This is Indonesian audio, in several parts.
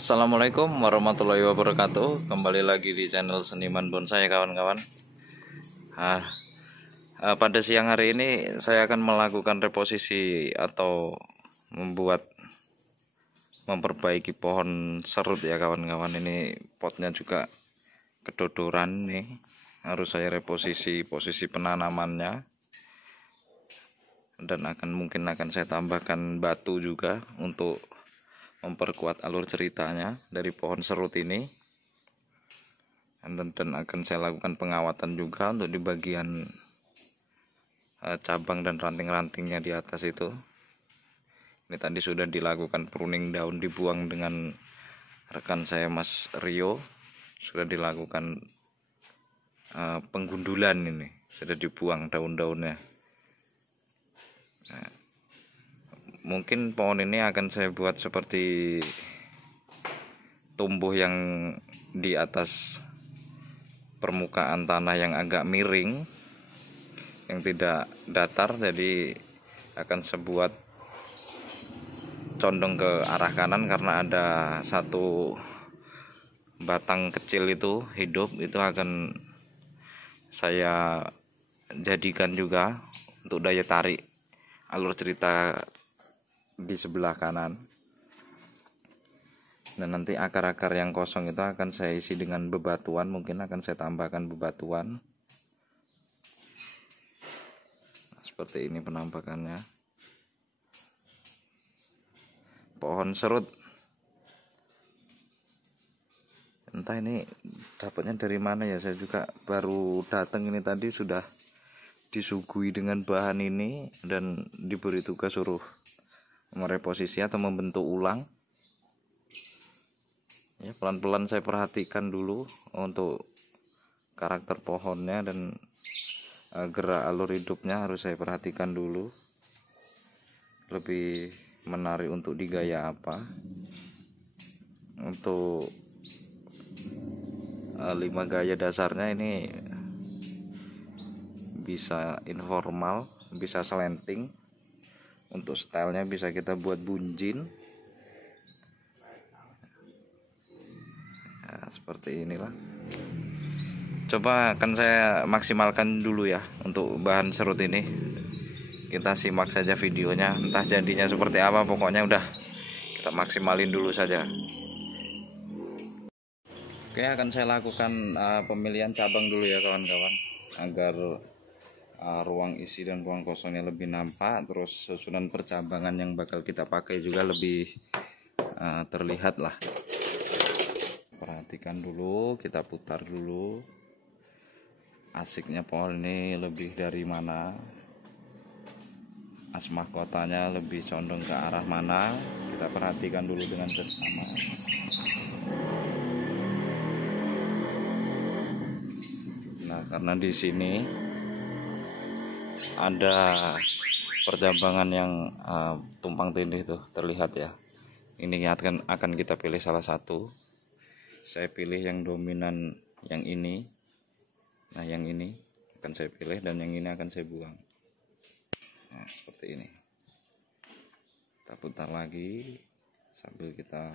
Assalamualaikum warahmatullahi wabarakatuh. Kembali lagi di channel Seniman Bonsai kawan-kawan. Pada siang hari ini saya akan melakukan reposisi atau memperbaiki pohon serut ya kawan-kawan. Ini potnya juga kedodoran nih. Harus saya reposisi posisi penanamannya. Dan mungkin akan saya tambahkan batu juga untuk memperkuat alur ceritanya dari pohon serut ini. Dan akan saya lakukan pengawatan juga untuk di bagian cabang dan ranting-rantingnya di atas itu. Ini tadi sudah dilakukan pruning daun, dibuang dengan rekan saya Mas Rio. Sudah dilakukan penggundulan, ini sudah dibuang daun-daunnya. Mungkin pohon ini akan saya buat seperti tumbuh yang di atas permukaan tanah yang agak miring, yang tidak datar. Jadi akan saya buat condong ke arah kanan karena ada satu batang kecil itu hidup, itu akan saya jadikan juga untuk daya tarik alur cerita di sebelah kanan. Dan nanti akar-akar yang kosong itu akan saya isi dengan bebatuan, mungkin akan saya tambahkan bebatuan. Seperti ini penampakannya pohon serut. Entah ini dapatnya dari mana ya, saya juga baru datang ini tadi, sudah disuguhi dengan bahan ini dan diberi tugas suruh mereposisi atau membentuk ulang. Ya, pelan-pelan saya perhatikan dulu untuk karakter pohonnya dan gerak alur hidupnya harus saya perhatikan dulu. Lebih menarik untuk digaya apa. Untuk 5 gaya dasarnya ini bisa informal, bisa slanting. Untuk stylenya bisa kita buat bunjin. Nah, seperti inilah. Coba akan saya maksimalkan dulu ya untuk bahan serut ini. Kita simak saja videonya, entah jadinya seperti apa, pokoknya udah kita maksimalin dulu saja. Oke, akan saya lakukan pemilihan cabang dulu ya kawan-kawan, agar ruang isi dan ruang kosongnya lebih nampak. Terus susunan percabangan yang bakal kita pakai juga lebih terlihat lah. Perhatikan dulu, kita putar dulu asiknya pohon ini lebih dari mana, as mahkotanya lebih condong ke arah mana, kita perhatikan dulu dengan seksama. Nah, karena di sini ada percabangan yang tumpang tindih tuh terlihat ya. Ini akan kita pilih salah satu. Saya pilih yang dominan yang ini. Nah, yang ini akan saya pilih dan yang ini akan saya buang. Nah, seperti ini. Kita putar lagi sambil kita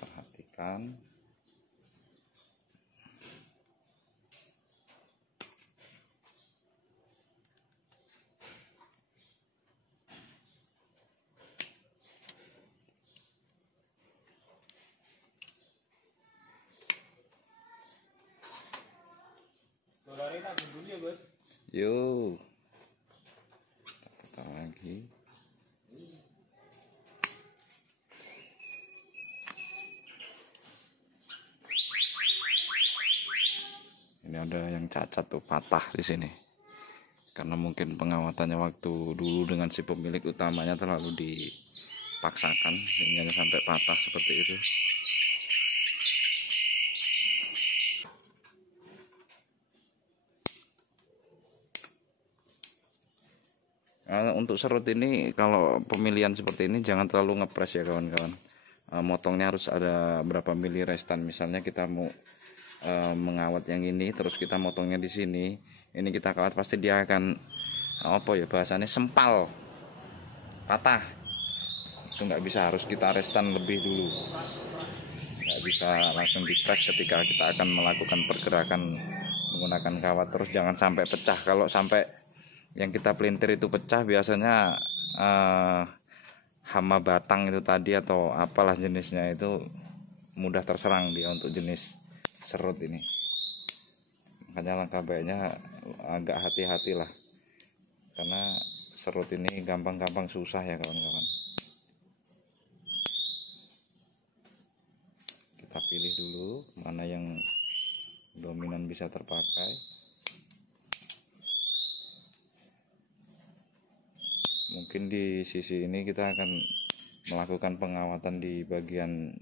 perhatikan. Yuk, kita putar lagi. Ini ada yang cacat tuh, patah di sini. Karena mungkin pengawatannya waktu dulu dengan si pemilik utamanya terlalu dipaksakan sehingga sampai patah seperti itu. Untuk serut ini kalau pemilihan seperti ini jangan terlalu ngepres ya kawan-kawan. Motongnya harus ada berapa mili restan. Misalnya kita mau mengawat yang ini, terus kita motongnya di sini. Ini kita kawat pasti dia akan apa ya bahasanya, sempal, patah. itu nggak bisa, harus kita restan lebih dulu, nggak bisa langsung di press ketika kita akan melakukan pergerakan menggunakan kawat. Terus jangan sampai pecah. Kalau sampai yang kita pelintir itu pecah, biasanya hama batang itu tadi atau apalah jenisnya itu mudah terserang dia untuk jenis serut ini. Makanya langkah baiknya agak hati-hati lah, karena serut ini gampang-gampang susah ya kawan-kawan. Kita pilih dulu mana yang dominan bisa terpakai. Mungkin di sisi ini kita akan melakukan pengawatan di bagian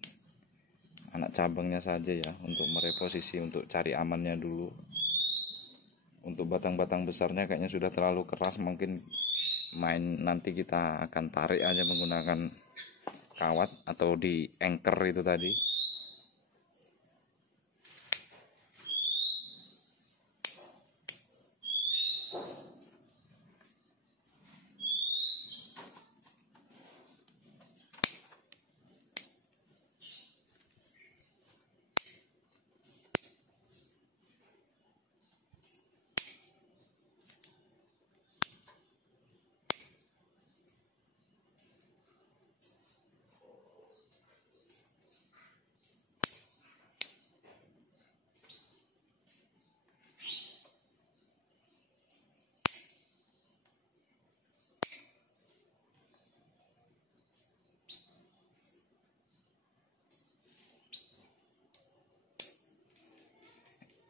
anak cabangnya saja ya, untuk mereposisi, untuk cari amannya dulu. Untuk batang-batang besarnya kayaknya sudah terlalu keras, mungkin nanti kita akan tarik aja menggunakan kawat atau di anchor itu tadi.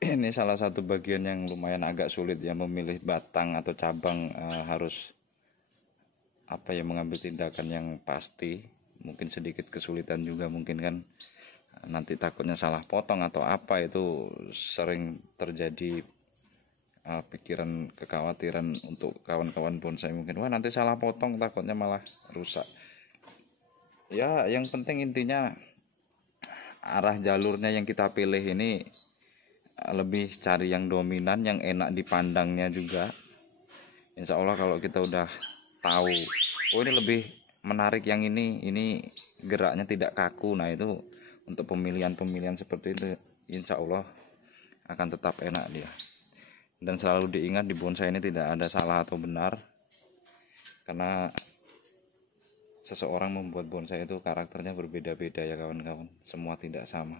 Ini salah satu bagian yang lumayan agak sulit ya, memilih batang atau cabang. Harus mengambil tindakan yang pasti. Mungkin sedikit kesulitan juga mungkin kan, nanti takutnya salah potong atau apa. Itu sering terjadi pikiran, kekhawatiran untuk kawan-kawan bonsai mungkin, wah nanti salah potong takutnya malah rusak. Ya yang penting intinya arah jalurnya yang kita pilih ini lebih cari yang dominan, yang enak dipandangnya juga. Insya Allah kalau kita udah tahu, oh ini lebih menarik yang ini geraknya tidak kaku, nah itu untuk pemilihan seperti itu insya Allah akan tetap enak dia. Dan selalu diingat, di bonsai ini tidak ada salah atau benar, karena seseorang membuat bonsai itu karakternya berbeda-beda ya kawan-kawan, semua tidak sama.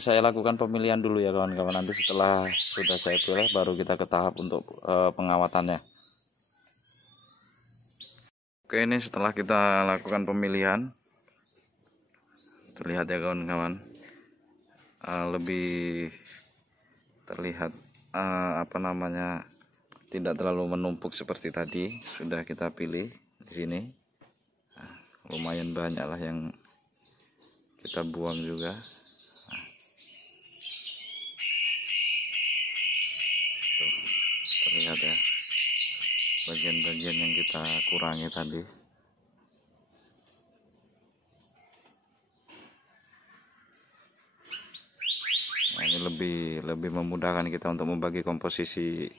Saya lakukan pemilihan dulu ya kawan-kawan, nanti setelah sudah saya pilih baru kita ke tahap untuk pengawatannya. Oke, ini setelah kita lakukan pemilihan, terlihat ya kawan-kawan, lebih terlihat tidak terlalu menumpuk seperti tadi. Sudah kita pilih di sini, lumayan banyak lah yang kita buang juga. Terlihat ya bagian-bagian yang kita kurangi tadi. Nah, ini lebih memudahkan kita untuk membagi komposisi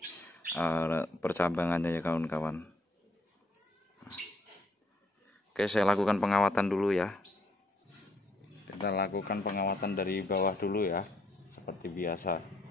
percabangannya ya kawan-kawan. Oke, saya lakukan pengawatan dulu ya. Kita lakukan pengawatan dari bawah dulu ya, seperti biasa.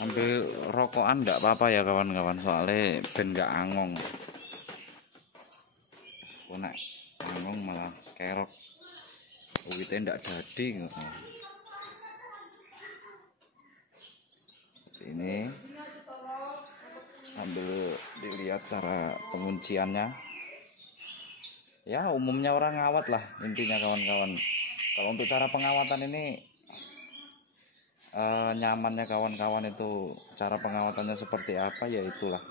Ambil rokokan nggak apa-apa ya kawan-kawan, soalnya ben nggak angong. Nek angong malah kerok, uwitnya nggak jadi. Seperti ini, sambil dilihat cara pengunciannya. Ya umumnya orang ngawat lah intinya kawan-kawan. Kalau untuk cara pengawatan ini nyamannya kawan-kawan itu cara pengawatannya seperti apa ya itulah.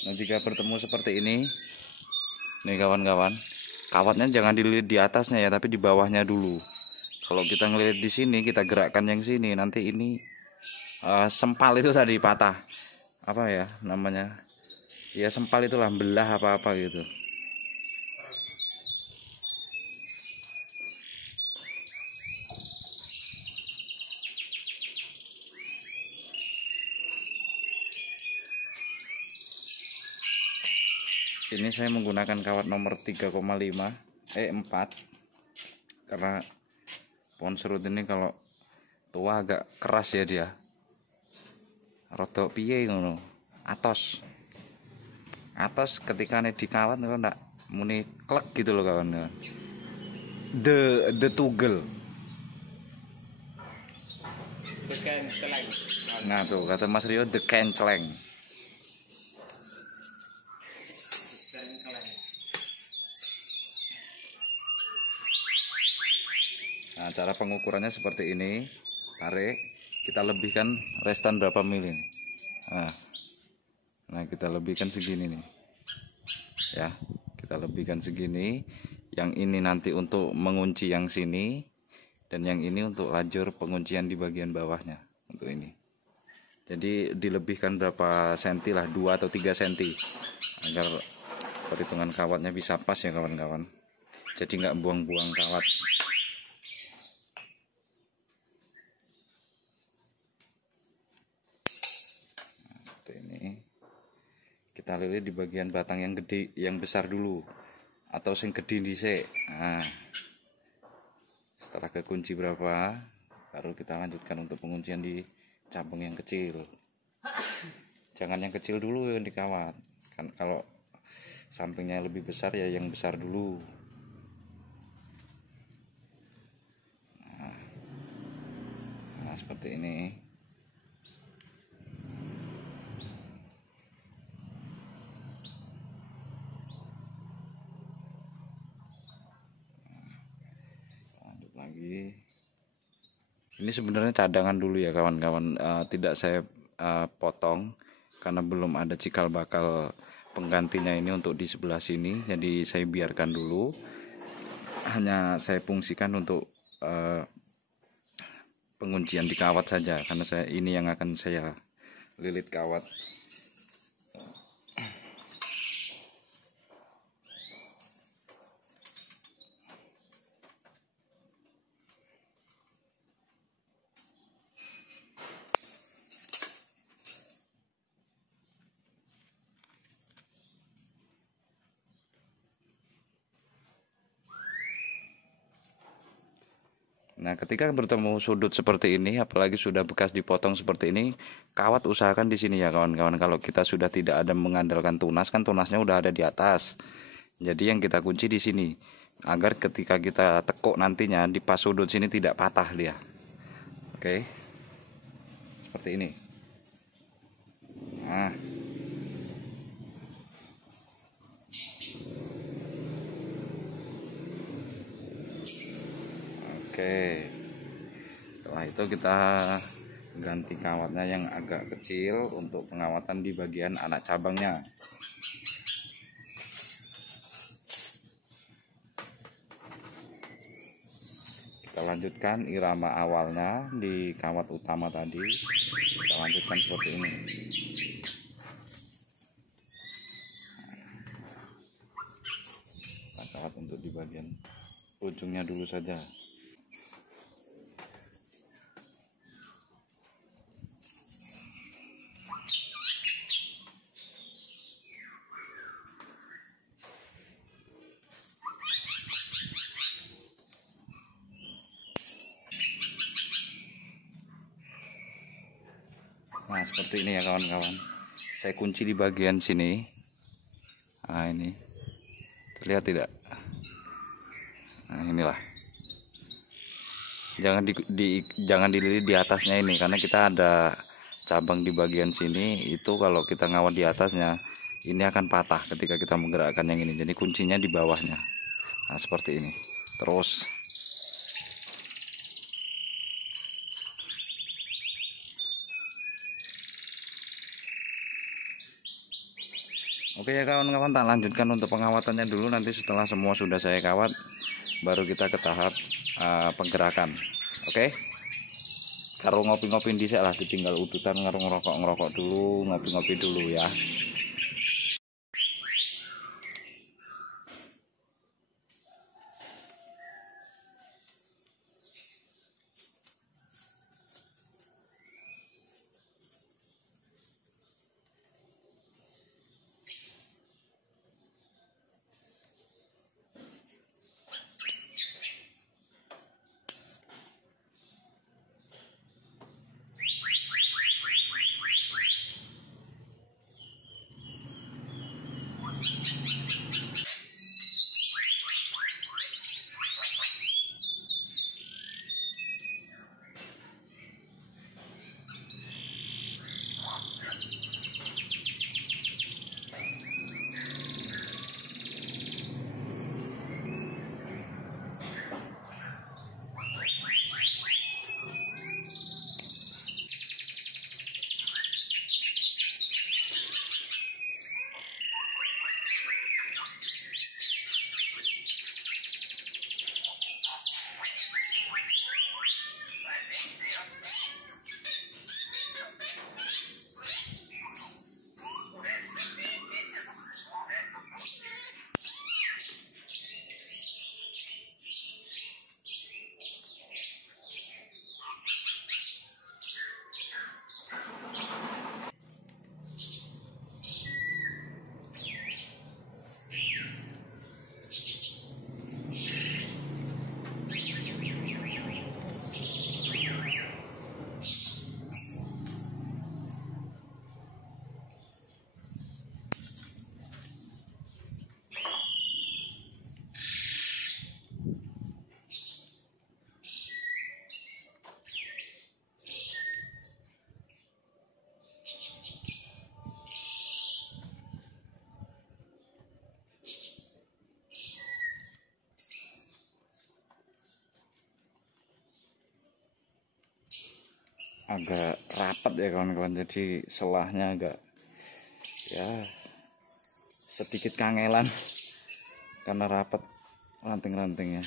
Nah jika bertemu seperti ini nih kawan-kawan, kawatnya jangan dililit di atasnya ya, tapi di bawahnya dulu. Kalau kita ngelilit di sini, kita gerakkan yang sini, nanti ini sempal itu tadi patah, apa ya namanya, ya sempal itulah, belah apa-apa gitu. Ini saya menggunakan kawat nomor 3,5 4, karena pohon serut ini kalau tua agak keras ya dia. Rodok piye ngono. Atos ketika ini dikawat kok ndak muni klek gitu loh kawan. The tugel. The kenceleng. Nah tuh kata Mas Rio, the kenceleng. Nah, cara pengukurannya seperti ini. Tarik, kita lebihkan restan berapa mili nih. Nah, kita lebihkan segini nih. Ya, kita lebihkan segini. Yang ini nanti untuk mengunci yang sini, dan yang ini untuk lajur penguncian di bagian bawahnya. Untuk ini. Jadi dilebihkan berapa senti lah, 2 atau 3 senti, agar perhitungan kawatnya bisa pas ya kawan-kawan. Jadi nggak buang-buang kawat. Ini kita lilit di bagian batang yang gede, yang besar dulu, atau sing gede dhisik. Nah, setelah kekunci berapa, baru kita lanjutkan untuk penguncian di cabang yang kecil. Jangan yang kecil dulu yang dikawat, kan kalau sampingnya lebih besar ya yang besar dulu. Nah seperti ini. Lagi ini sebenarnya cadangan dulu ya kawan-kawan, tidak saya potong karena belum ada cikal bakal penggantinya ini untuk di sebelah sini, jadi saya biarkan dulu, hanya saya fungsikan untuk penguncian di kawat saja, karena saya ini yang akan saya lilit kawat. Nah, ketika bertemu sudut seperti ini, apalagi sudah bekas dipotong seperti ini, kawat usahakan di sini ya kawan-kawan. Kalau kita sudah tidak ada mengandalkan tunas, kan tunasnya udah ada di atas. Jadi yang kita kunci di sini, agar ketika kita tekuk nantinya di pas sudut sini tidak patah dia. Oke, seperti ini. Nah. Oke, setelah itu kita ganti kawatnya yang agak kecil untuk pengawatan di bagian anak cabangnya. Kita lanjutkan irama awalnya di kawat utama tadi, kita lanjutkan seperti ini. Kita kawat untuk di bagian ujungnya dulu saja. seperti ini ya kawan-kawan. Saya kunci di bagian sini. Nah ini terlihat tidak? Nah inilah. Jangan dililit di atasnya ini, karena kita ada cabang di bagian sini. Itu kalau kita ngawat di atasnya, ini akan patah ketika kita menggerakkan yang ini. Jadi kuncinya di bawahnya. Nah seperti ini. Terus oke ya kawan-kawan, tak lanjutkan untuk pengawatannya dulu. Nanti setelah semua sudah saya kawat, baru kita ke tahap penggerakan. Oke, karo ngopi-ngopi dhisik lah, ditinggal ututan ngerokok dulu, ngopi-ngopi dulu ya. Agak rapat ya kawan-kawan, jadi selahnya agak ya sedikit kangelan karena rapat ranting-rantingnya.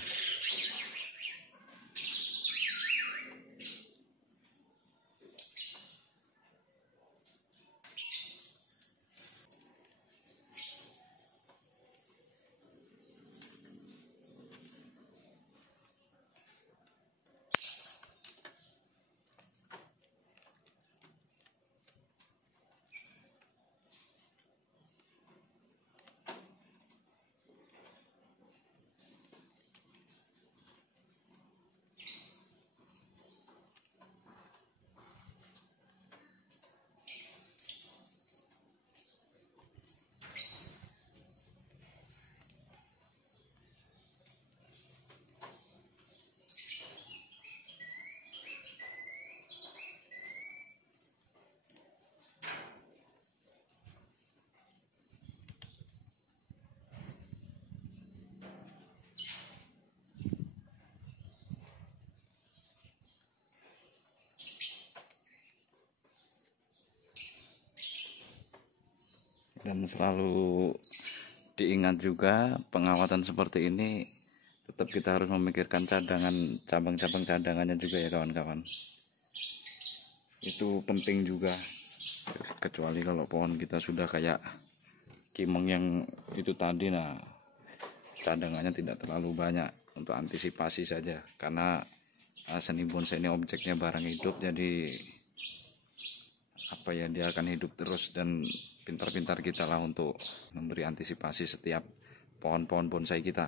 Dan selalu diingat juga, pengawatan seperti ini tetap kita harus memikirkan cadangan, cabang-cabang cadangannya juga ya kawan-kawan. Itu penting juga, kecuali kalau pohon kita sudah kayak kimeng yang itu tadi, nah cadangannya tidak terlalu banyak, untuk antisipasi saja. Karena seni bonsai ini objeknya barang hidup, jadi apa ya, dia akan hidup terus, dan pintar-pintar kita lah untuk memberi antisipasi setiap pohon-pohon bonsai kita.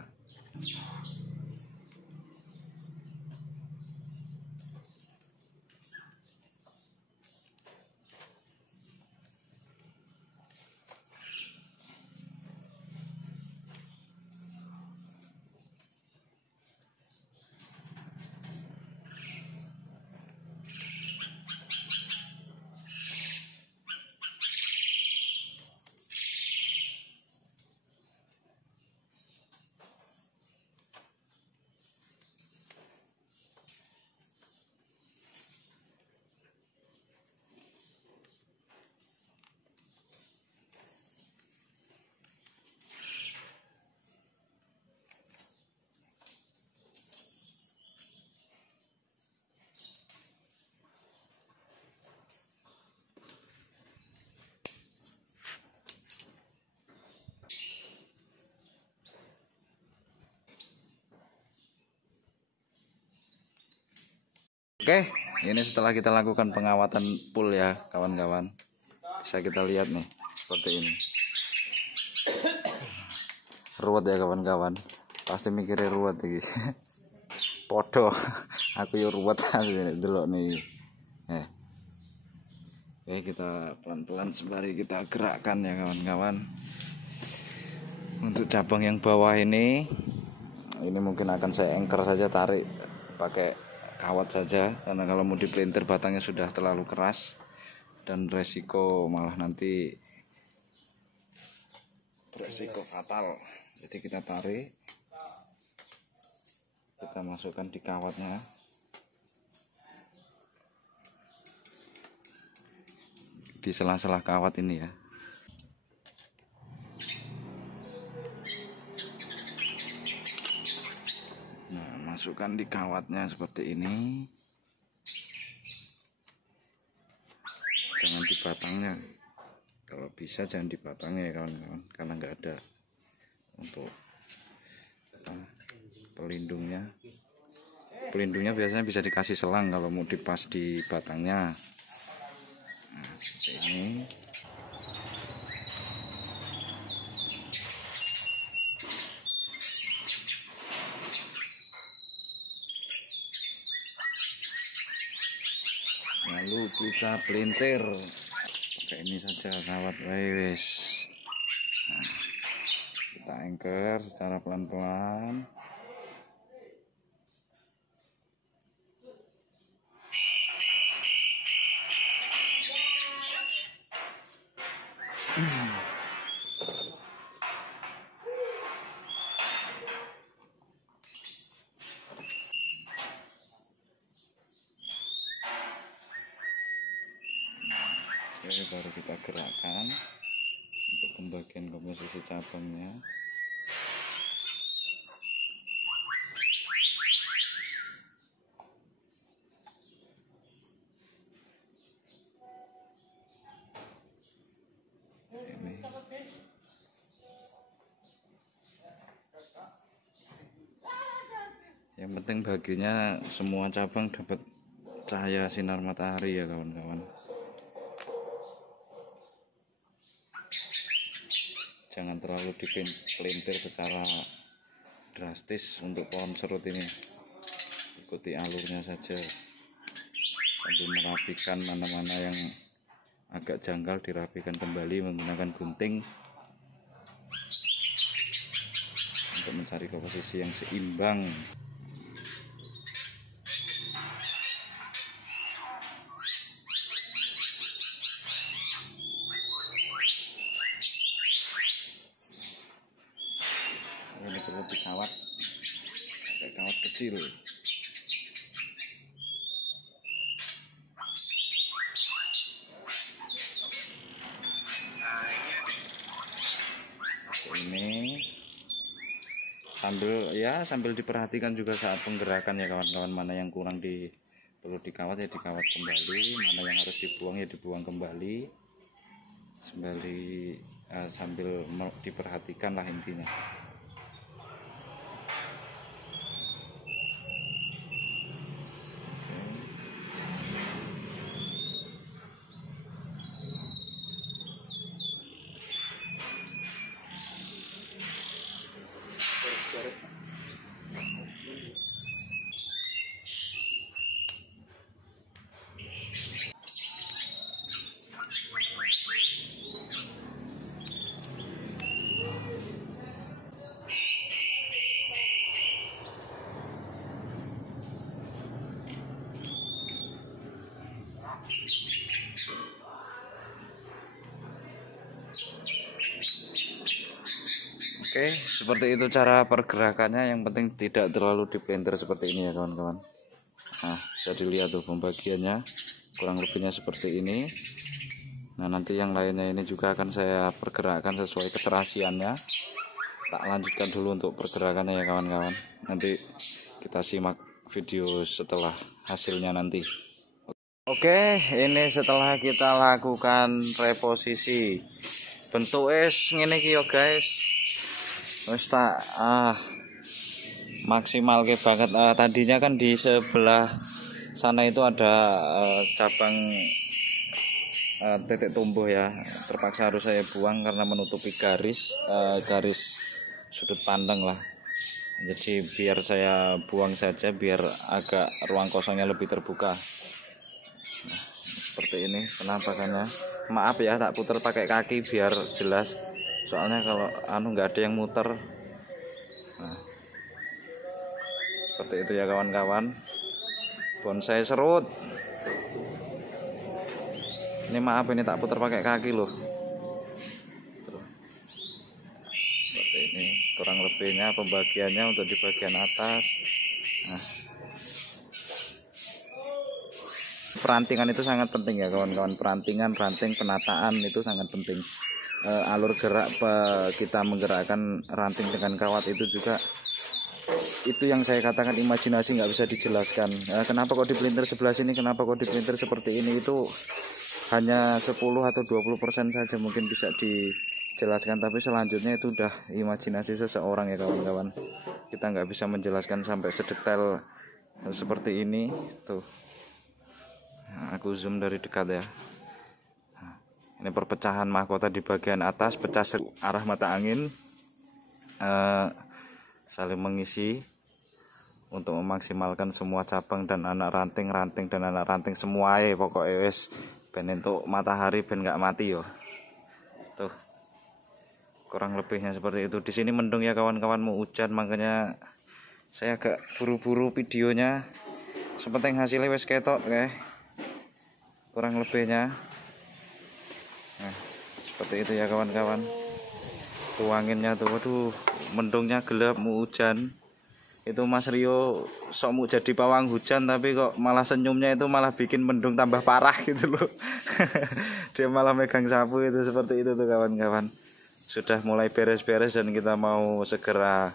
Oke, ini setelah kita lakukan pengawatan full ya kawan-kawan. Bisa kita lihat nih seperti ini. Ruwet ya kawan-kawan. Pasti mikirnya ruwet iki. Podo. Aku yo ruwet delok nih. Oke, kita pelan-pelan sembari kita gerakkan ya kawan-kawan. Untuk cabang yang bawah ini mungkin akan saya anchor saja, tarik pakai kawat saja, karena kalau mau dipelintir batangnya sudah terlalu keras dan resiko malah nanti resiko fatal. Jadi kita tarik, kita masukkan di kawatnya, di sela-sela kawat ini ya. Masukkan di kawatnya seperti ini, jangan di batangnya, kalau bisa jangan di batangnya ya kawan-kawan, karena nggak ada untuk pelindungnya biasanya bisa dikasih selang kalau mau dipas di batangnya. Nah, seperti ini. Lalu kita pelintir pakai ini saja, kawat wes. Nah, kita anchor secara pelan-pelan. Oke, baru kita gerakkan untuk pembagian komposisi cabangnya. Ini. Yang penting baginya semua cabang dapat cahaya sinar matahari ya kawan-kawan. Jangan terlalu dipelintir secara drastis untuk pohon serut ini. Ikuti alurnya saja, sambil merapikan mana-mana yang agak janggal, dirapikan kembali menggunakan gunting untuk mencari komposisi yang seimbang. Ini perlu dikawat pakai kawat kecil. Ini sambil diperhatikan juga saat penggerakan ya kawan-kawan, mana yang kurang perlu dikawat ya dikawat kembali, mana yang harus dibuang ya dibuang kembali, sambil diperhatikan lah intinya. Oke, seperti itu cara pergerakannya. Yang penting tidak terlalu dipelintir seperti ini ya kawan-kawan. Nah, bisa dilihat tuh pembagiannya, kurang lebihnya seperti ini. Nah, nanti yang lainnya ini juga akan saya pergerakan sesuai keserasiannya. Tak lanjutkan dulu untuk pergerakannya ya kawan-kawan. Nanti kita simak video setelah hasilnya nanti. Oke, ini setelah kita lakukan reposisi, bentuk ngene iki yo guys. Wis tak maksimal ke banget. Tadinya kan di sebelah sana itu ada cabang titik tumbuh ya, terpaksa harus saya buang karena menutupi garis sudut pandang lah. Jadi biar saya buang saja biar agak ruang kosongnya lebih terbuka. Nah, seperti ini penampakannya. Maaf ya tak putar pakai kaki biar jelas, soalnya kalau nggak ada yang muter. Nah, seperti itu ya kawan-kawan, bonsai serut. Ini maaf ini tak putar pakai kaki loh. Seperti ini kurang lebihnya pembagiannya untuk di bagian atas. Nah, perantingan itu sangat penting ya kawan-kawan. Perantingan, ranting, penataan itu sangat penting. Alur gerak kita menggerakkan ranting dengan kawat itu juga, itu yang saya katakan imajinasi nggak bisa dijelaskan. Kenapa kok di pelintir sebelah sini, kenapa kok di pelintir seperti ini, itu hanya 10 atau 20% saja mungkin bisa dijelaskan, tapi selanjutnya itu udah imajinasi seseorang ya kawan-kawan. Kita nggak bisa menjelaskan sampai sedetail seperti ini tuh. Nah, aku zoom dari dekat ya. Nah, ini perpecahan mahkota di bagian atas, pecah arah mata angin, saling mengisi untuk memaksimalkan semua cabang dan anak ranting dan anak ranting semua ya pokoknya wes ben untuk matahari ben nggak mati yo. Tuh kurang lebihnya seperti itu. Di sini mendung ya kawan-kawan, mau hujan, makanya saya agak buru-buru videonya. Sepenting hasilnya wes ketok kayak kurang lebihnya. Nah, seperti itu ya kawan-kawan. Tuh anginnya tuh, waduh, mendungnya gelap mau hujan. Itu Mas Rio sok mau jadi pawang hujan, tapi kok malah senyumnya itu malah bikin mendung tambah parah gitu loh. Dia malah megang sapu itu, seperti itu tuh kawan-kawan. Sudah mulai beres-beres dan kita mau segera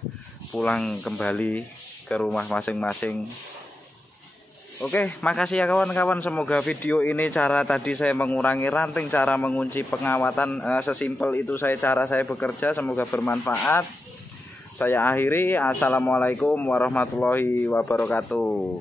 pulang kembali ke rumah masing-masing. Oke, makasih ya kawan-kawan. Semoga video ini cara tadi saya mengurangi ranting, cara mengunci pengawatan, sesimpel itu cara saya bekerja, semoga bermanfaat. Saya akhiri, assalamualaikum warahmatullahi wabarakatuh.